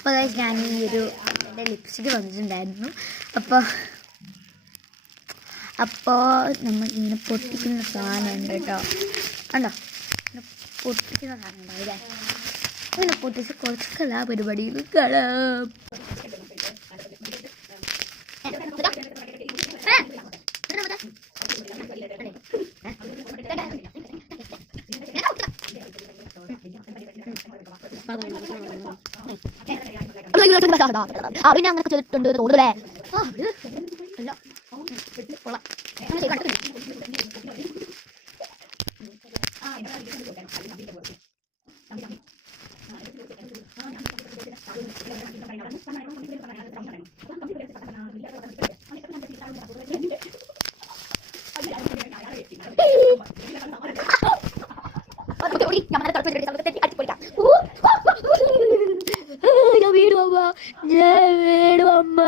അപ്പോൾ ഞാൻ ഈ ഒരു എൻ്റെ ലിപ്സ്റ്റിക്ക് വന്നിട്ടുണ്ടായിരുന്നു. അപ്പോൾ നമ്മളിങ്ങനെ പൊട്ടിക്കുന്ന സാധനമുണ്ട് കേട്ടോ. കണ്ടോ, ഇങ്ങനെ പൊട്ടിക്കുന്ന സാധനം ഉണ്ടാവില്ലേ? അങ്ങനെ പൊട്ടിച്ച് കുറച്ച് കലാപരിപാടികൾ കാണാം. അങ്ങനെ ചെയ്തിട്ടുണ്ട് തോന്നുന്നല്ലേ? ഞാൻ വീടും അമ്മ